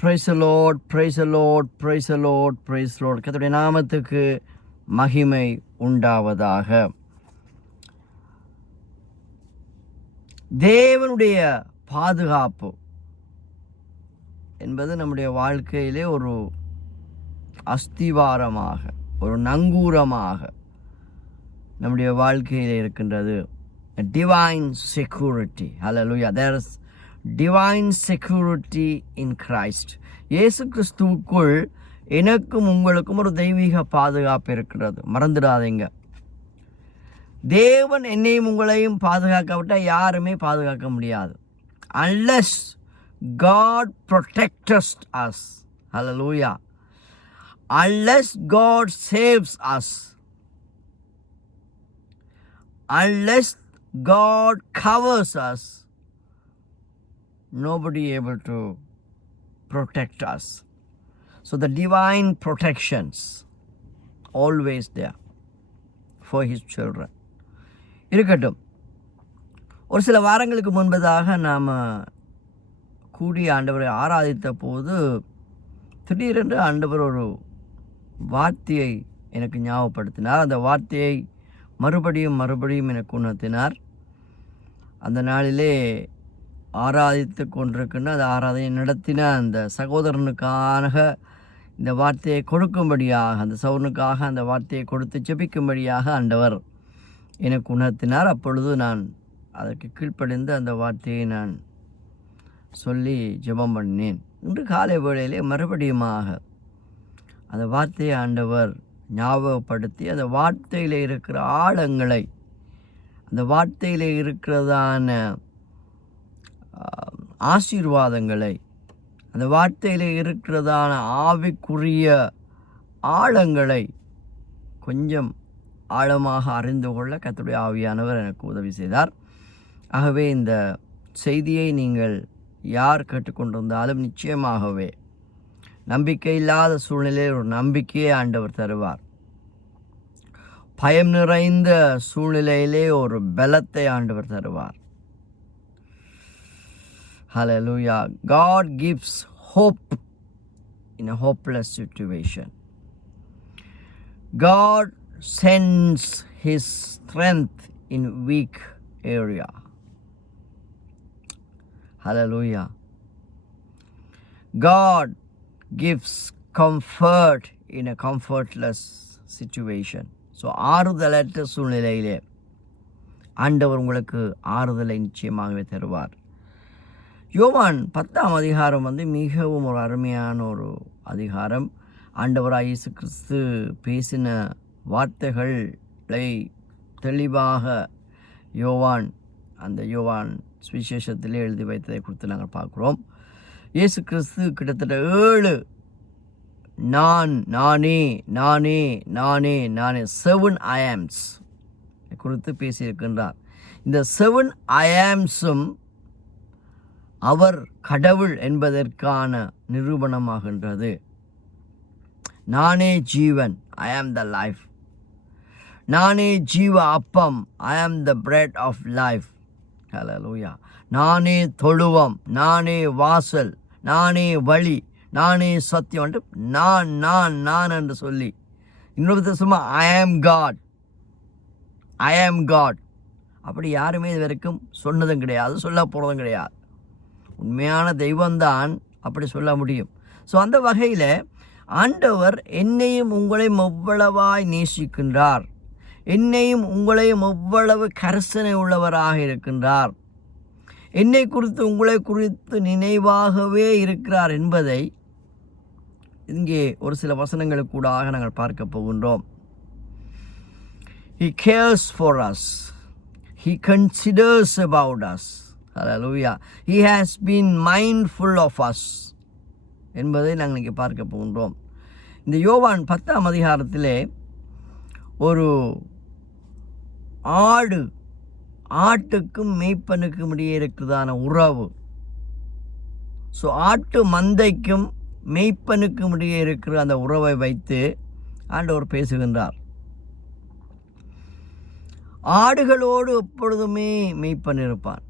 Praise the Lord, praise the Lord, praise the Lord, praise the Lord. கர்த்தருடைய நாமத்துக்கு மகிமை உண்டாவதாக. தேவனுடைய பாதுகாப்பு என்பது நம்முடைய வாழ்க்கையிலே ஒரு அஸ்திவாரமாக, ஒரு நங்கூரமாக நம்முடைய வாழ்க்கையில் இருக்கின்றது. Divine security. Hallelujah. There is divine security in Christ. இயேசு கிறிஸ்துவுக்குள் எனக்கும் உங்களுக்கும் ஒரு தெய்வீக பாதுகாப்பு இருக்கிறது. மறந்துடாதீங்க. தேவன் என்னையும் உங்களையும் பாதுகாக்காவிட்டால் யாருமே பாதுகாக்க முடியாது. Unless God protects us. Hallelujah. Unless God saves us. Unless God covers us, nobody able to protect us. So the divine protections always there for his children. இருக்கட்டும். ஒரு சில வாரங்களுக்கு முன்பதாக நாம் கூடி ஆண்டவரை ஆராதித்த போது திடீரென்று ஆண்டவர் ஒரு வார்த்தையை எனக்கு ஞாபகப்படுத்தினார். அந்த வார்த்தையை மறுபடியும் எனக்கு உணர்த்தினார். அந்த நாளிலே ஆராதித்து கொண்டிருக்கின்ற அந்த ஆராதனை நடத்தின அந்த சகோதரனுக்காக இந்த வார்த்தையை கொடுக்கும்படியாக, அந்த சகோதரனுக்காக அந்த வார்த்தையை கொடுத்து ஜெபிக்கும்படியாக ஆண்டவர் எனக்கு உணர்த்தினார். அப்பொழுது நான் அதற்கு கீழ்ப்படிந்து அந்த வார்த்தையை நான் சொல்லி ஜெபம் பண்ணினேன். இன்று காலை வேளையிலே மறுபடியுமாக அந்த வார்த்தையை ஆண்டவர் ஞாபகப்படுத்தி அந்த வார்த்தையில் இருக்கிற ஆழங்களை, அந்த வார்த்தையில் இருக்கிறதான ஆசீர்வாதங்களை, அந்த வார்த்தையில் இருக்கிறதான ஆவிக்குரிய ஆழங்களை கொஞ்சம் ஆழமாக அறிந்து கொள்ள கர்த்தருடைய ஆவியானவர் எனக்கு உதவி செய்தார். ஆகவே இந்த செய்தியை நீங்கள் யார் கேட்டுக்கொண்டிருந்தாலும் நிச்சயமாகவே நம்பிக்கை இல்லாத சூழ்நிலையில் ஒரு நம்பிக்கையை ஆண்டவர் தருவார். பயம் நிறைந்த சூழ்நிலையிலே ஒரு பலத்தை ஆண்டவர் தருவார். Hallelujah. God gives hope in a hopeless situation. God sends his strength in weak area. Hallelujah. God gives comfort in a comfortless situation. So ஆறுதலற்ற சூழ்நிலையிலே ஆண்டவர் உங்களுக்கு ஆறுதலை நிச்சயமாகவே தருவார். யோவான் 10ஆம் அதிகாரம் மிகவும் ஒரு அருமையான ஒரு அதிகாரம். ஆண்டவராய் இயேசு கிறிஸ்து பேசின வார்த்தைகளை தெளிவாக யோவான் சுவிசேஷத்திலே எழுதி வைத்ததை குறித்து நாங்கள் பார்க்குறோம். இயேசு கிறிஸ்து கிட்டத்தட்ட 7 நானே 7 I ams குறித்து பேசியிருக்கின்றார். இந்த 7 I amsம் அவர் கடவுள் என்பதற்கான நிரூபணமாகின்றது. நானே ஜீவன், I am the life. நானே ஜீவ அப்பம், I am the bread of life. Hallelujah. நானே தொழுவம், நானே வாசல், நானே வழி, நானே சத்தியம். நான் என்று சொல்லி இன்னொரு சும்மா I am God. அப்படி யாருமே இது வரைக்கும் சொன்னதும் கிடையாது, சொல்ல போகிறதும் கிடையாது. உண்மையான தெய்வம்தான் அப்படி சொல்ல முடியும். ஸோ அந்த வகையில் ஆண்டவர் என்னையும் உங்களையும் எவ்வளவாய் நேசிக்கின்றார், என்னையும் உங்களையும் எவ்வளவு கரிசனை உள்ளவராக இருக்கின்றார், என்னை குறித்து உங்களை குறித்து நினைவாகவே இருக்கிறார் என்பதை இங்கே ஒரு சில வசனங்களுக்கு கூடாக நாங்கள் பார்க்க போகின்றோம். He cares for us. He considers about us. Hallelujah. He has been mindful of us என்பதை நாங்கள் இங்கே பார்க்க போகின்றோம். இந்த யோவான் 10ஆம் அதிகாரத்திலே ஒரு ஆட்டுக்கும் மேய்ப்பனுக்கும் இடையே இருக்கிறதான உறவு, ஸோ ஆட்டு மந்தைக்கும் மேய்ப்பனுக்கும் இடையே இருக்கிற அந்த உறவை வைத்து ஆண்டவர் பேசுகின்றார். ஆடுகளோடு எப்பொழுதுமே மேய்ப்பன் இருப்பான்.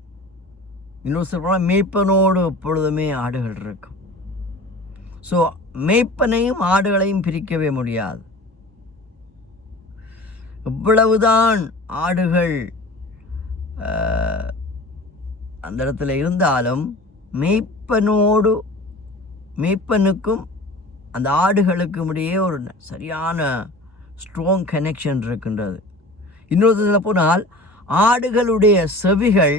இன்னொரு சொல்ல மேய்ப்பனோடு எப்பொழுதுமே ஆடுகள் இருக்கும். ஸோ மேய்ப்பனையும் ஆடுகளையும் பிரிக்கவே முடியாது. எவ்வளவுதான் ஆடுகள் அந்த இடத்துல இருந்தாலும் மேய்ப்பனுக்கும் அந்த ஆடுகளுக்கும் இடையே ஒரு சரியான ஸ்ட்ராங் கனெக்ஷன் இருக்கின்றது. இன்னொரு போனால் ஆடுகளுடைய செவிகள்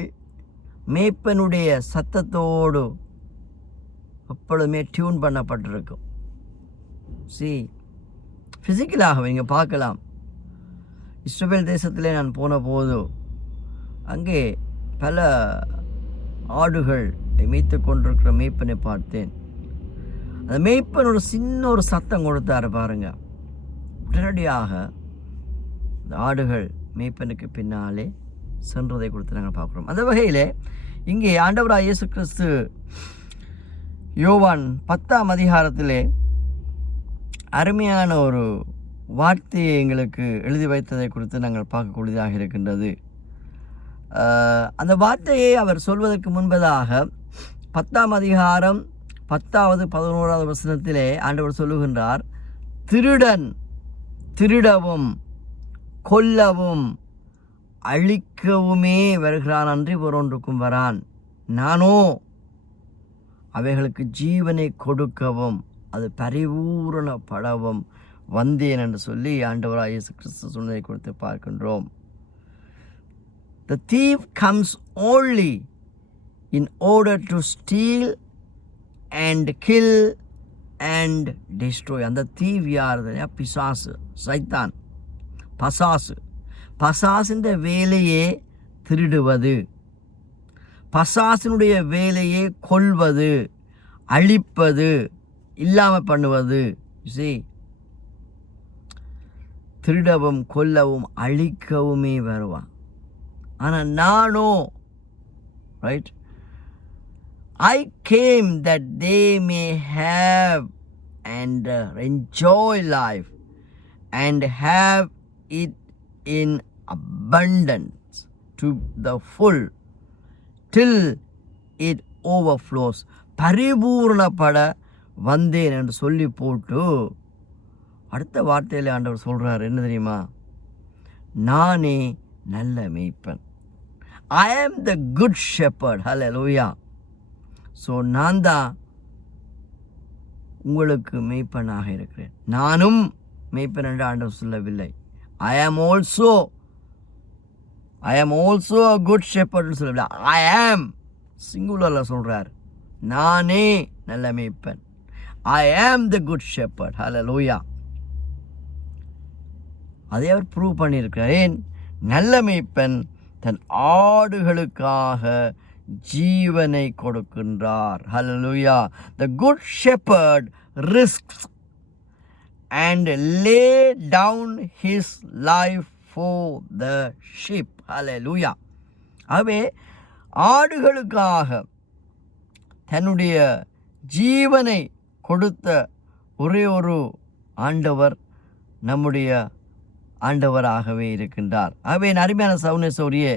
மேய்ப்பனுடைய சத்தத்தோடு எப்பொழுதுமே டியூன் பண்ணப்பட்டிருக்கும். ஃபிசிக்கலாக நீங்கள் பார்க்கலாம். இஸ்ரவேல் தேசத்திலே நான் போன போது அங்கே பல ஆடுகள் மேய்த்து கொண்டிருக்கிற மேய்ப்பனை பார்த்தேன். அந்த மேய்ப்பன் ஒரு சின்ன ஒரு சத்தம் கொடுத்தாரு பாருங்க, உடனடியாக இந்த ஆடுகள் மேய்ப்பனுக்கு பின்னாலே சென்றதை கொடுத்து நாங்கள் பார்க்குறோம். அந்த வகையில் இங்கே ஆண்டவராக இயேசு கிறிஸ்து யோவான் 10ஆம் அதிகாரத்திலே அருமையான ஒரு வார்த்தையை எங்களுக்கு எழுதி வைத்ததை குறித்து நாங்கள் பார்க்கக்கூடியதாக இருக்கின்றது. அந்த வார்த்தையை அவர் சொல்வதற்கு முன்பதாக 10ஆம் அதிகாரம் 10வது 11வது வசனத்திலே ஆண்டவர் சொல்லுகின்றார், திருடன் திருடவும் கொல்லவும் அழிக்கவுமே வருகிறான், அன்றி வேறொன்றுக்கும் வரான். நானோ அவைகளுக்கு ஜீவனை கொடுக்கவும் அது பரிபூரணப்படவும் வந்தேன் என்று சொல்லி ஆண்டவராகிய இயேசு கிறிஸ்து சொன்னதை குறித்து பார்க்கின்றோம். The thief comes only in order to steal and kill and destroy. அந்த thief யாரு? பிசாசு, சைத்தான், பசாசின் வேலையே திருடுவது, பசாசினுடைய வேலையே கொல்வது, அழிப்பது, இல்லாமல் பண்ணுவது. திருடவும் கொல்லவும் அழிக்கவுமே வருவான். ஆனால் நானோ, right, I came that they may have and enjoy life and have it in abundance to the full till it overflows. பரிபூர்ணப்பட வந்தேன் என்று சொல்லி போட்டு அடுத்த வார்த்தையில் ஆண்டவர் சொல்கிறார், என்ன தெரியுமா? நானே நல்ல மேய்ப்பன். I am the good shepherd. Hallelujah. So நான் தான் உங்களுக்கு மேய்ப்பனாக இருக்கிறேன். நானும் மேய்ப்பன் என்று ஆண்டவர் சொல்லவில்லை. I am also a good shepherd சொல்லவில்லை. I am சிங்குலரில் சொல்கிறார், நானே நல்ல மேய்ப்பன். I am the good shepherd. Hallelujah. அதை அவர் ப்ரூவ் பண்ணியிருக்கிறார். ஏன்? நல்ல மேய்ப்பன் தன் ஆடுகளுக்காக ஜீவனை கொடுக்கின்றார். Hallelujah. The good shepherd risks and lay down his life for the sheep. Hallelujah. ஆகவே ஆடுகளுக்காக தன்னுடைய ஜீவனை கொடுத்த ஒரே ஒரு ஆண்டவர் நம்முடைய ஆண்டவராகவே இருக்கின்றார். ஆகவே அருமையான சௌனேஸ்வரியே,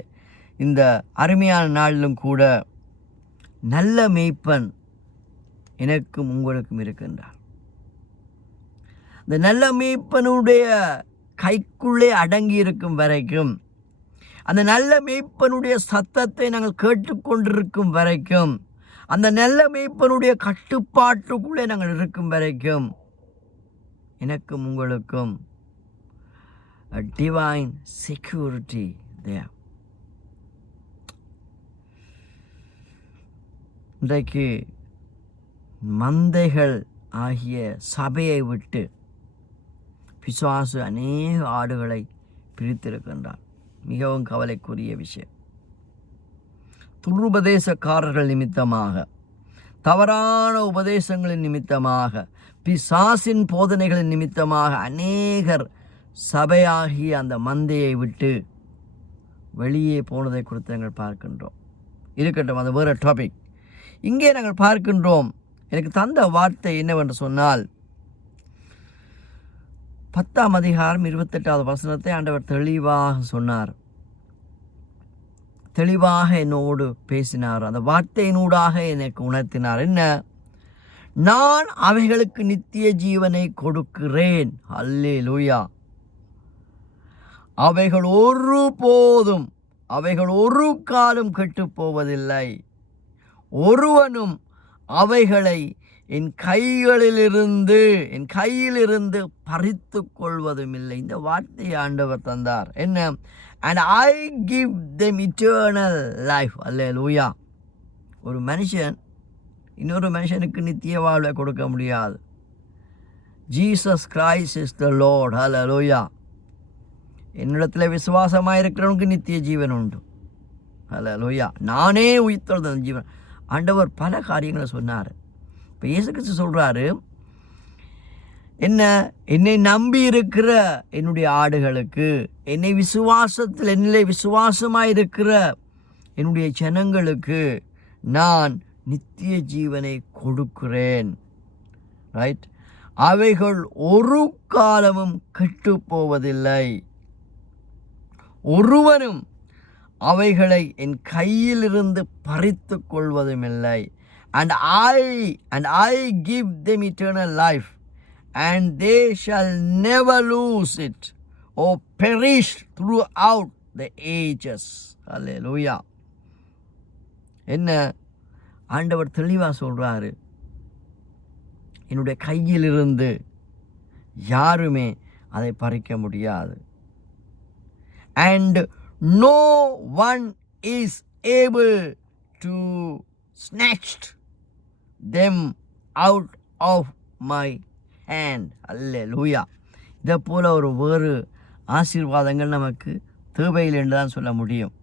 இந்த அருமையான நாளிலும் கூட நல்ல மேய்ப்பன் எனக்கும் உங்களுக்கும் இருக்கின்றார். இந்த நல்ல மேய்ப்பனுடைய கைக்குள்ளே அடங்கி இருக்கும் வரைக்கும், அந்த நல்ல மேய்ப்பனுடைய சத்தத்தை நாங்கள் கேட்டுக்கொண்டிருக்கும் வரைக்கும், அந்த நல்ல மேய்ப்பனுடைய கட்டுப்பாட்டுக்குள்ளே நாங்கள் இருக்கும் வரைக்கும் எனக்கும் உங்களுக்கும் a divine security there. இன்றைக்கு மந்தைகள் ஆகிய சபையை விட்டு பிசாசு அநேக ஆடுகளை பிரித்திருக்கின்றார். மிகவும் கவலைக்குரிய விஷயம். துருபதேசக்காரர்கள் நிமித்தமாக, தவறான உபதேசங்களின் நிமித்தமாக, பிசாசின் போதனைகளின் நிமித்தமாக அநேகர் சபையாகிய அந்த மந்தையை விட்டு வெளியே போனதை குறித்து நாங்கள் பார்க்கின்றோம். இருக்கட்டும், அது வேறு டாபிக். இங்கே நாங்கள் பார்க்கின்றோம், எனக்கு தந்த வார்த்தை என்னவென்று சொன்னால் 10ஆம் அதிகாரம் 28வது வசனத்தை ஆண்டவர் தெளிவாக சொன்னார். தெளிவாக என்னோடு பேசினார். அந்த வார்த்தையினூடாக எனக்கு உணர்த்தினார். என்ன? நான் அவைகளுக்கு நித்திய ஜீவனை கொடுக்கிறேன். அல்லேலூயா. அவைகள் ஒரு காலம் கெட்டுப் போவதில்லை. ஒருவனும் அவைகளை என் கையிலிருந்து பறித்து கொள்வதும் இல்லை. இந்த வார்த்தையை ஆண்டவர் தந்தார். என்ன? and I give them eternal life. அல்லேலூயா. ஒரு மனுஷன் இன்னொரு மனுஷனுக்கு நித்திய வாழ்வை கொடுக்க முடியாது. Jesus Christ is the lord. Hallelujah. என்னிடத்தில் விசுவாசமாக இருக்கிறவனுக்கு நித்திய ஜீவன் உண்டு. அல்லேலூயா. நானே உயிர்த்தெழுந்த ஜீவன். ஆண்டவர் பல காரியங்களை சொன்னார். இப்போ இயேசு கிறிஸ்து சொல்கிறாரு, என்னை நம்பி இருக்கிற என்னுடைய ஆடுகளுக்கு, என்னிலே விசுவாசமாக இருக்கிற என்னுடைய ஜனங்களுக்கு நான் நித்திய ஜீவனை கொடுக்கிறேன். ரைட்? அவைகள் ஒரு காலமும் கெட்டு போவதில்லை. ஒருவனும் அவைகளை என் கையிலிருந்து பறித்து கொள்வதும் இல்லை. and I give them eternal life, and they shall never lose it or perish throughout the ages. Hallelujah. என்ன ஆண்டவர் தெளிவாக சொல்கிறாரு, என்னுடைய கையிலிருந்து யாருமே அதை பறிக்க முடியாது. and no one is able to snatch them out of my hand. அல்லேலூயா. இதை போல ஒரு வேறு ஆசீர்வாதங்கள் நமக்கு தேவையில்லை என்று தான் சொல்ல முடியும்.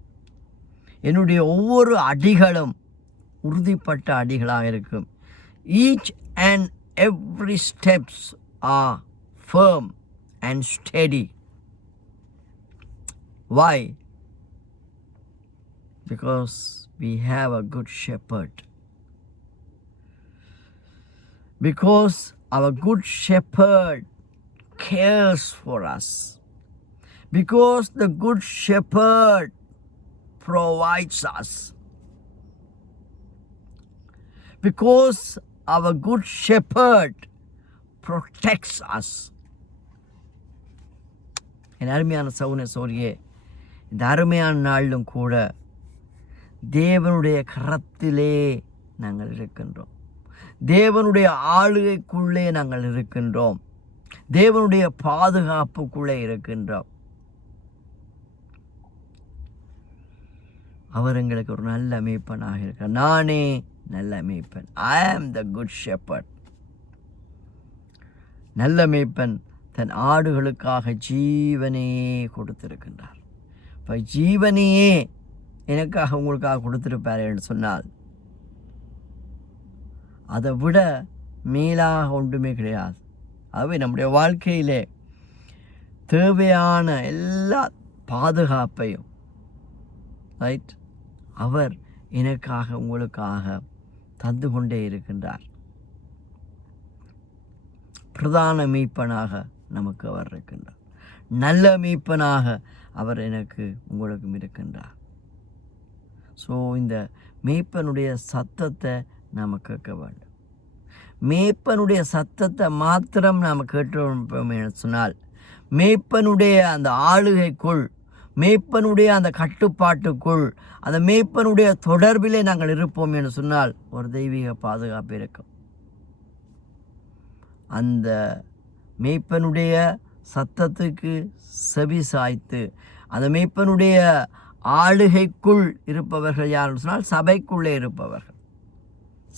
என்னுடைய ஒவ்வொரு அடிகளும் உறுதிப்பட்ட அடிகளாக இருக்கும். each and every steps are firm and steady. Why? Because we have a good shepherd. Because our good shepherd cares for us. Because the good shepherd provides us. Because our good shepherd protects us. என் அருமையான சகோதரியே, இந்த அருமையான நாளிலும் கூட தேவனுடைய கரத்திலே நாங்கள் இருக்கின்றோம். தேவனுடைய ஆளுகைக்குள்ளே நாங்கள் இருக்கின்றோம். தேவனுடைய பாதுகாப்புக்குள்ளே இருக்கின்றோம். அவர் எங்களுக்கு ஒரு நல்ல மேய்ப்பனாக இருக்கிறார். நானே நல்ல மேய்ப்பன். I am the good shepherd. நல்ல மேய்ப்பன் தன் ஆடுகளுக்காக ஜீவனையே கொடுத்திருக்கின்றார். இப்போ ஜீவனையே எனக்காக உங்களுக்காக கொடுத்திருப்பார் என்று சொன்னால் அதை விட மேலாக ஒன்றுமே கிடையாது. ஆகவே நம்முடைய வாழ்க்கையிலே தேவையான எல்லா பாதுகாப்பையும் ரைட் அவர் எனக்காக உங்களுக்காக தந்து கொண்டே இருக்கின்றார். பிரதான மீட்பனாக நமக்கு அவர் இருக்கின்றார். நல்ல மீட்பனாக அவர் எனக்கு உங்களுக்கும் இருக்கின்றார். ஸோ இந்த மேய்ப்பனுடைய சத்தத்தை நாம் கேட்க வேண்டும். மேய்ப்பனுடைய சத்தத்தை மாத்திரம் நாம் கேட்டோம் என சொன்னால், மேய்ப்பனுடைய அந்த ஆளுகைக்குள், மேய்ப்பனுடைய அந்த கட்டுப்பாட்டுக்குள், அந்த மேய்ப்பனுடைய தொடர்பிலே நாங்கள் இருப்போம் என்று சொன்னால் ஒரு தெய்வீக பாதுகாப்பு இருக்கும். அந்த மேய்ப்பனுடைய சத்தத்துக்கு செவி சாய்த்து அந்த மேய்ப்பனுடைய ஆளுகைக்குள் இருப்பவர்கள் யாருன்னு சொன்னால் சபைக்குள்ளே இருப்பவர்கள்.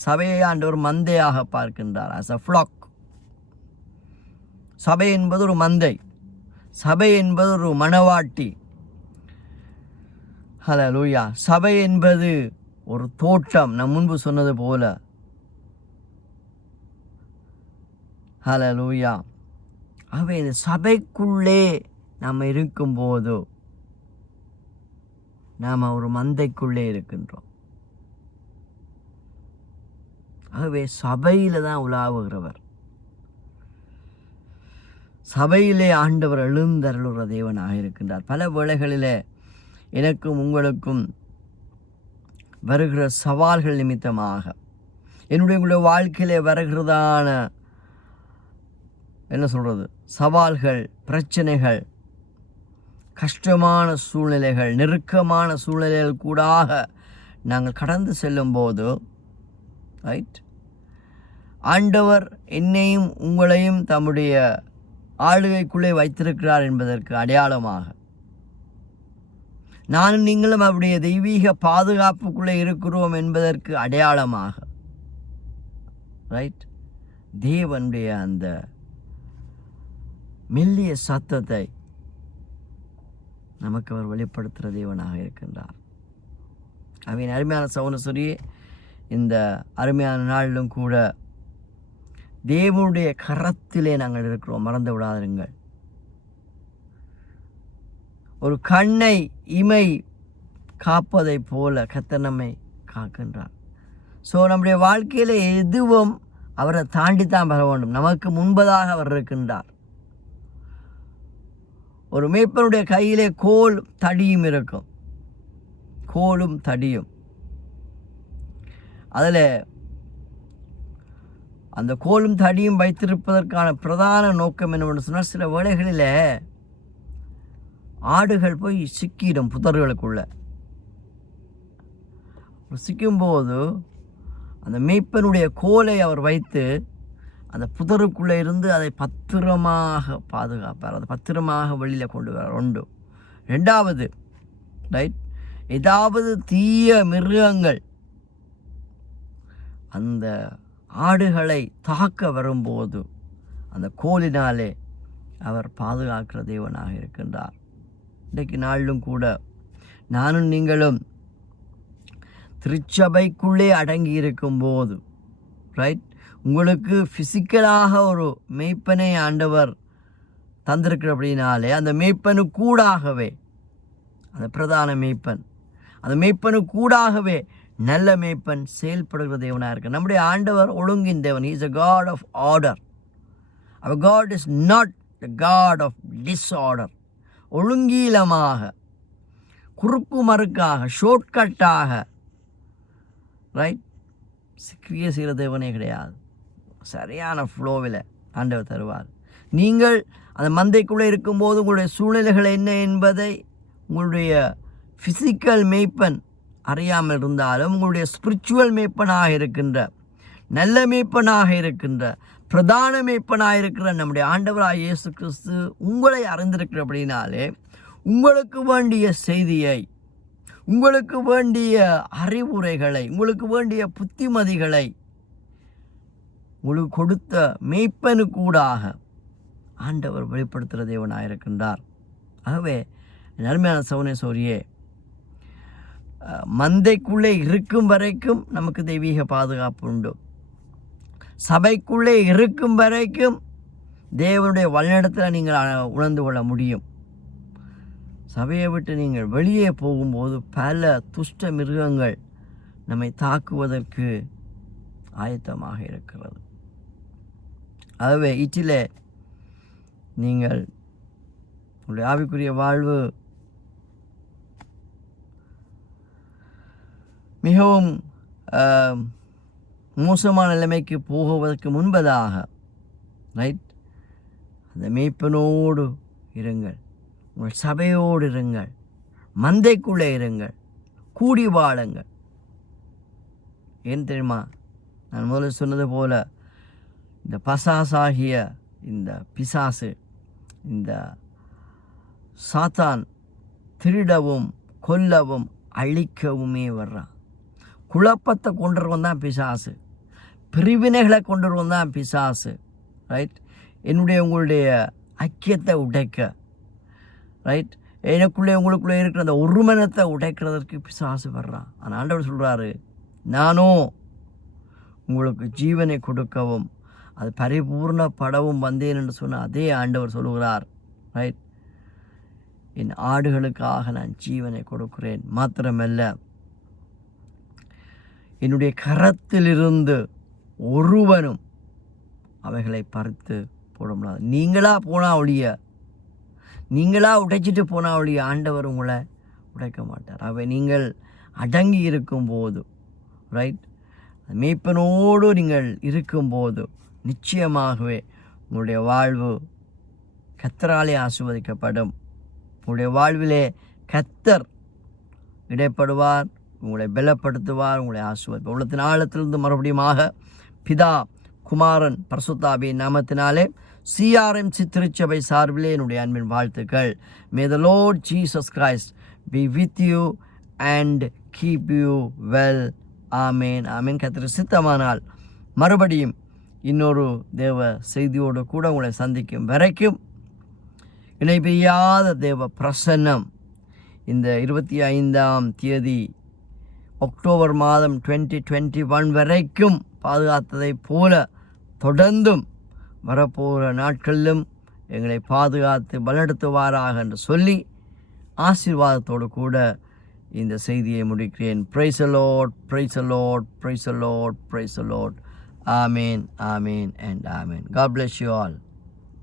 சபையை ஆண்டவர் மந்தையாக பார்க்கின்றார். as a flock. சபை என்பது ஒரு மந்தை, சபை என்பது ஒரு மணவாட்டி. ஹல்லேலூயா. சபை என்பது ஒரு தோட்டம். நான் முன்பு சொன்னது போல. ஹல்லேலூயா. ஆகவே இந்த சபைக்குள்ளே நாம் இருக்கும்போது நாம் ஒரு மந்தைக்குள்ளே இருக்கின்றோம். ஆகவே சபையில் தான் உலாவுகிறவர். சபையிலே ஆண்டவர் எழுந்தருளுற தேவனாக இருக்கின்றார். பல வேளைகளிலே எனக்கும் உங்களுக்கும் வருகிற சவால்கள் நிமித்தமாக, என்னுடைய உங்களுடைய வாழ்க்கையிலே வருகிறதான என்ன சொல்கிறது, சவால்கள், பிரச்சனைகள், கஷ்டமான சூழ்நிலைகள், நெருக்கமான சூழ்நிலைகள் கூடாக நாங்கள் கடந்து செல்லும்போது ரைட், ஆண்டவர் என்னையும் உங்களையும் தம்முடைய ஆளுகைக்குள்ளே வைத்திருக்கிறார் என்பதற்கு அடையாளமாக, நானும் நீங்களும் அவருடைய தெய்வீக பாதுகாப்புக்குள்ளே இருக்கிறோம் என்பதற்கு அடையாளமாக ரைட், தேவனுடைய அந்த மெல்லிய சத்தத்தை நமக்கு அவர் வெளிப்படுத்துகிற தேவனாக இருக்கின்றார். அவன் அருமையான சகோதரி, இந்த அருமையான நாளிலும் கூட தேவனுடைய கரத்திலே நாங்கள் இருக்கிறோம், மறந்து விடாதிருங்கள். ஒரு கண்ணை இமை காப்பதை போல கர்த்தர் நம்மை காக்கின்றார். ஸோ நம்முடைய வாழ்க்கையில் எதுவும் அவரை தாண்டித்தான் வர வேண்டும். நமக்கு முன்பதாக அவர் இருக்கின்றார். ஒரு மேய்ப்பனுடைய கையிலே கோல் தடியும் இருக்கும், கோலும் தடியும். அதில் அந்த கோலும் தடியும் வைத்திருப்பதற்கான பிரதான நோக்கம் என்னவென்று சொன்னால், சில வேளைகளில் ஆடுகள் போய் சிக்கிடும் புதர்களுக்குள்ள. சிக்கும்போது அந்த மேய்ப்பனுடைய கோலை அவர் வைத்து அந்த புதருக்குள்ளே இருந்து அதை பத்திரமாக பாதுகாப்பார், அதை பத்திரமாக வெளியில் கொண்டு வரார். ஒன்று. ரெண்டாவது ரைட், ஏதாவது தீய மிருகங்கள் அந்த ஆடுகளை தாக்க வரும்போது அந்த கோலினாலே அவர் பாதுகாக்கிற தேவனாக இருக்கின்றார். இன்றைக்கு நாளிலும் கூட நானும் நீங்களும் திருச்சபைக்குள்ளே அடங்கி இருக்கும்போது ரைட், உங்களுக்கு ஃபிசிக்கலாக ஒரு மேய்ப்பனை ஆண்டவர் தந்திருக்கிற அப்படின்னாலே அந்த மேய்ப்பனு கூடாகவே, அந்த பிரதான மேய்ப்பன், அந்த மேய்ப்பனு கூடாகவே நல்ல மேய்ப்பன் செயல்படுகிற தேவனாக இருக்கு. நம்முடைய ஆண்டவர் ஒழுங்கின் தேவன். He is a God of order. Our God is not the God of disorder. ஒழுங்கீலமாக, குறுக்கு மறுக்காக, ஷார்ட்கட்டாக ரைட் கிரியை செய்கிற தேவனே கிடையாது. சரியான ஃப்ளோவில் ஆண்டவர் தருவார். நீங்கள் அந்த மந்தைக்குள்ளே இருக்கும்போது உங்களுடைய சூழ்நிலைகள் என்ன என்பதை உங்களுடைய ஃபிசிக்கல் மேய்ப்பன் அறியாமல் இருந்தாலும், உங்களுடைய ஸ்பிரிச்சுவல் மேய்ப்பனாக இருக்கின்ற, நல்ல மேய்ப்பனாக இருக்கின்ற, பிரதான மேய்ப்பனாக இருக்கிற நம்முடைய ஆண்டவராக இயேசு கிறிஸ்து உங்களை அறிந்திருக்கிற அப்படின்னாலே, உங்களுக்கு வேண்டிய செய்தியை, உங்களுக்கு வேண்டிய அறிவுரைகளை, உங்களுக்கு வேண்டிய புத்திமதிகளை உங்களுக்கு கொடுத்த மேய்ப்பனு கூடாக ஆண்டவர் வெளிப்படுத்துகிற தேவனாக இருக்கின்றார். ஆகவே அருமையான சகோதரியே, மந்தைக்குள்ளே இருக்கும் வரைக்கும் நமக்கு தெய்வீக பாதுகாப்பு உண்டு. சபைக்குள்ளே இருக்கும் வரைக்கும் தேவனுடைய வழிநடத்தில் நீங்கள் உணர்ந்து கொள்ள முடியும். சபையை விட்டு நீங்கள் வெளியே போகும்போது பல துஷ்ட மிருகங்கள் நம்மை தாக்குவதற்கு ஆயத்தமாக இருக்கிறது. ஆகவே இதில் நீங்கள் உங்களுடைய ஆவிக்குரிய வாழ்வு மிகவும் மோசமான நிலைமைக்கு போகுவதற்கு முன்பதாக ரைட், அந்த மேய்ப்பனோடு இருங்கள், உங்கள் சபையோடு இருங்கள், மந்தைக்குள்ளே இருங்கள், கூடி வாழுங்கள். ஏன் தெரியுமா, நான் முதல்ல சொன்னது போல இந்த பசாசாகிய இந்த பிசாசு, இந்த சாத்தான் திருடவும் கொல்லவும் அழிக்கவுமே வர்றான். குழப்பத்தை கொண்டுருவன் தான் பிசாசு, பிரிவினைகளை கொண்டுருவன் தான் பிசாசு ரைட். உங்களுடைய ஐக்கியத்தை உடைக்க ரைட், எனக்குள்ளே உங்களுக்குள்ளே இருக்கிற அந்த ஒருமனத்தை உடைக்கிறதற்கு பிசாசு வர்றான். ஆனால் ஆண்டவர் சொல்கிறாரு, நானும் உங்களுக்கு ஜீவனை கொடுக்கவும் அது பரிபூர்ணப்படவும் வந்தேன் என்று சொன்ன அதே ஆண்டவர் சொல்லுகிறார் ரைட், என் ஆடுகளுக்காக நான் ஜீவனை கொடுக்கிறேன். மாத்திரமல்ல, என்னுடைய கரத்திலிருந்து ஒருவனும் அவைகளை பறித்து போட முடியாது. நீங்களா போனால் ஒழிய, நீங்களா உடைச்சிட்டு போனால் ஒழிய ஆண்டவர் உங்களை உடைக்க மாட்டார். அவை நீங்கள் அடங்கி இருக்கும்போது ரைட், மேய்ப்பனோடு நீங்கள் இருக்கும்போது நிச்சயமாகவே உங்களுடைய வாழ்வு கர்த்தராலே ஆசீர்வதிக்கப்படும். உங்களுடைய வாழ்விலே கர்த்தர் இடைப்படுவார், உங்களை பலப்படுத்துவார், உங்களை ஆசீர்வதிப்பார். உள்ளத்தின் ஆழத்திலிருந்து மறுபடியுமாக பிதா, குமாரன், பரிசுத்தாவியின் நாமத்தினாலே CRMC திருச்சபை சார்பிலே என்னுடைய அன்பின் வாழ்த்துக்கள். May the Lord Jesus Christ be with you and keep you well. ஆமேன், ஆமேன். கர்த்தர் சித்தமானால் மறுபடியும் இன்னொரு தேவ செய்தியோடு கூட உங்களை சந்திக்கும் வரைக்கும் இணைபிரியாத தேவ பிரசன்னம் இந்த 25ஆம் தேதி அக்டோபர் மாதம் 2021 வரைக்கும் பாதுகாத்ததைப் போல தொடர்ந்தும் வரப்போகிற நாட்களிலும் எங்களை பாதுகாத்து பலப்படுத்துவாராக என்று சொல்லி ஆசீர்வாதத்தோடு கூட இந்த செய்தியை முடிக்கிறேன். Praise the Lord, praise the Lord, praise the Lord, praise the Lord. Amen, amen and amen. God bless you all.